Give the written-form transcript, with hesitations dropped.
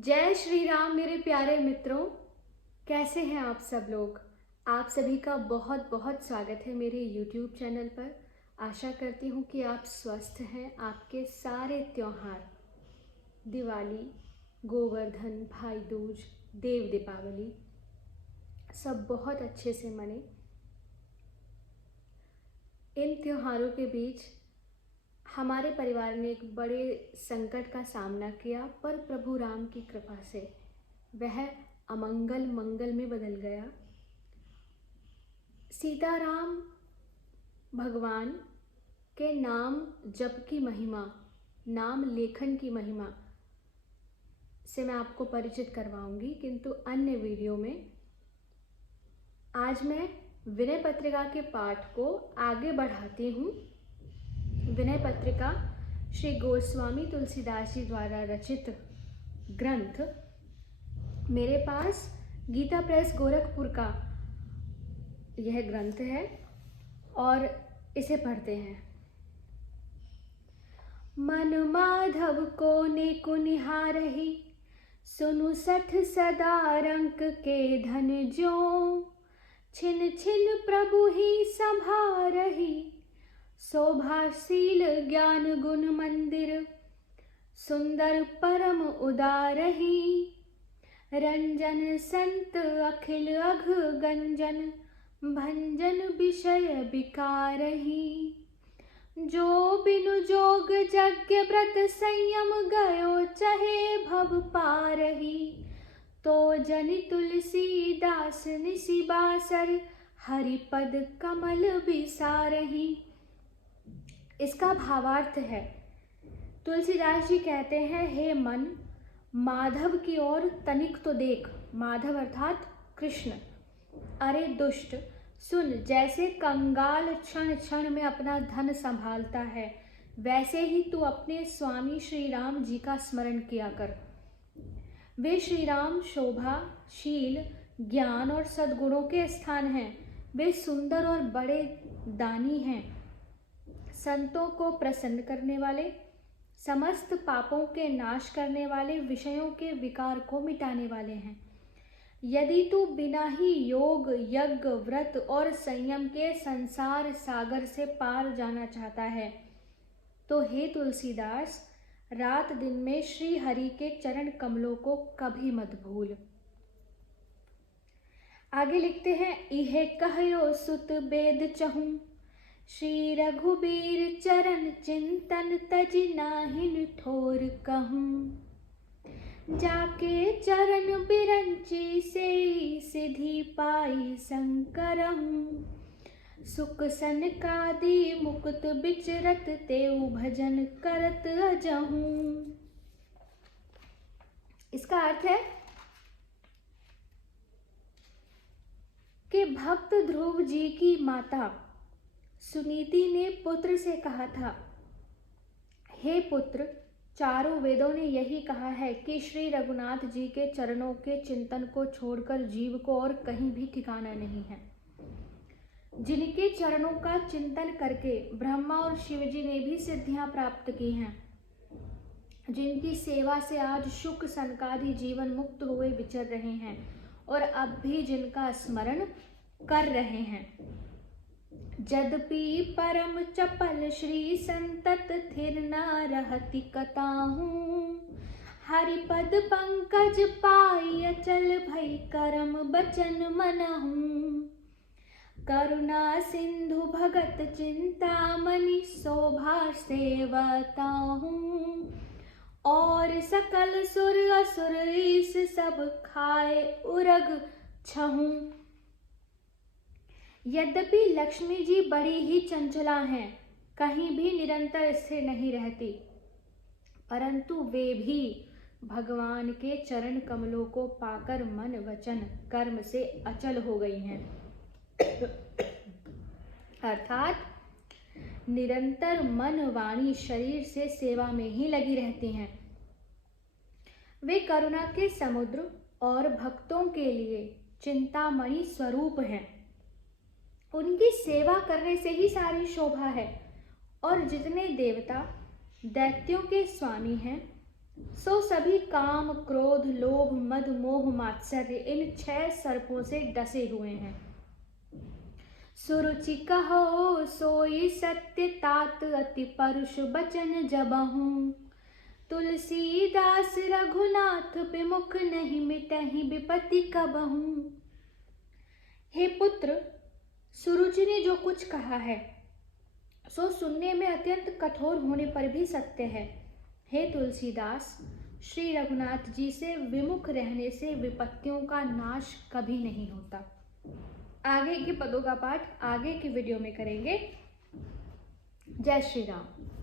जय श्री राम मेरे प्यारे मित्रों। कैसे हैं आप सब लोग। आप सभी का बहुत बहुत स्वागत है मेरे YouTube चैनल पर। आशा करती हूँ कि आप स्वस्थ हैं। आपके सारे त्योहार, दिवाली, गोवर्धन, भाई दूज, देव दीपावली सब बहुत अच्छे से मने। इन त्योहारों के बीच हमारे परिवार ने एक बड़े संकट का सामना किया, पर प्रभु राम की कृपा से वह अमंगल मंगल में बदल गया। सीताराम भगवान के नाम जप की महिमा, नाम लेखन की महिमा से मैं आपको परिचित करवाऊंगी, किंतु अन्य वीडियो में। आज मैं विनय पत्रिका के पाठ को आगे बढ़ाती हूँ। विनय पत्रिका श्री गोस्वामी तुलसीदास जी द्वारा रचित ग्रंथ मेरे पास गीता प्रेस गोरखपुर का यह ग्रंथ है और इसे पढ़ते हैं। मन माधव को ने कुनिहारहि, सुनु सठ सदा रंक के धन जो, छिन छिन प्रभु ही संभारहि, शोभाशील ज्ञान गुण मंदिर, सुंदर परम उदारहि, रंजन संत अखिल अघ गंजन, भंजन विषय विकारहि, जो बिनु जोग यज्ञ व्रत संयम गयो चहे भव पारहि, तो जनि तुलसीदास निसि बासर, हरिपद कमल बिसारहि। इसका भावार्थ है, तुलसीदास जी कहते हैं, हे मन, माधव की ओर तनिक तो देख। माधव अर्थात कृष्ण। अरे दुष्ट, सुन, जैसे कंगाल क्षण क्षण में अपना धन संभालता है, वैसे ही तू अपने स्वामी श्री राम जी का स्मरण किया कर। वे श्री राम शोभा, शील, ज्ञान और सद्गुणों के स्थान हैं। वे सुंदर और बड़े दानी हैं, संतों को प्रसन्न करने वाले, समस्त पापों के नाश करने वाले, विषयों के विकार को मिटाने वाले हैं। यदि तू बिना ही योग, यज्ञ, व्रत और संयम के संसार सागर से पार जाना चाहता है, तो हे तुलसीदास, रात दिन में श्री हरि के चरण कमलों को कभी मत भूल। आगे लिखते हैं, इहे कहयो सुत बेद चहूं, श्री रघुबीर चरण चिंतन तजि नाहिन ठोर कहूं, जाके चरण बिरंची से सिद्धि पाई शंकरहूं, सुख सनकादि मुकुत बिचरत तेउ भजन करत अजहूं। इसका अर्थ है कि भक्त ध्रुव जी की माता सुनीति ने पुत्र से कहा था, हे पुत्र, चारों वेदों ने यही कहा है कि श्री रघुनाथ जी के चरणों के चिंतन को छोड़कर जीव को और कहीं भी ठिकाना नहीं है। जिनके चरणों का चिंतन करके ब्रह्मा और शिव जी ने भी सिद्धियां प्राप्त की हैं, जिनकी सेवा से आज शुक सनकादि जीवन मुक्त हुए विचर रहे हैं और अब भी जिनका स्मरण कर रहे हैं। जदपि परम चपल श्री संतत थिर न रहति कताहूं, हरिपद पंकज पाई अचल भई करम बचन मनहूं, करुणा सिंधु भगत चिंतामणि शोभा सेवताहूं, और सकल सुर असुर ईस सब खाए उरग छहूं। यद्यपि लक्ष्मी जी बड़ी ही चंचला हैं, कहीं भी निरंतर स्थिर नहीं रहती, परंतु वे भी भगवान के चरण कमलों को पाकर मन वचन कर्म से अचल हो गई हैं। अर्थात निरंतर मन, वाणी, शरीर से सेवा में ही लगी रहती हैं। वे करुणा के समुद्र और भक्तों के लिए चिंतामणि स्वरूप हैं। उनकी सेवा करने से ही सारी शोभा है। और जितने देवता दैत्यों के स्वामी हैं, सो सभी काम, क्रोध, लोभ, मद, मोह, मात्सर्य इन 6 सर्पों से डसे हुए हैं। सुरुचि कहो सोई सत्य तात, अति परुष बचन जबहु। तुलसीदास रघुनाथ विमुख, नहीं मिटहि विपत्ति कबहु। हे पुत्र, सुरुचि ने जो कुछ कहा है सो सुनने में अत्यंत कठोर होने पर भी सत्य है। हे तुलसीदास, श्री रघुनाथ जी से विमुख रहने से विपत्तियों का नाश कभी नहीं होता। आगे के पदों का पाठ आगे की वीडियो में करेंगे। जय श्री राम।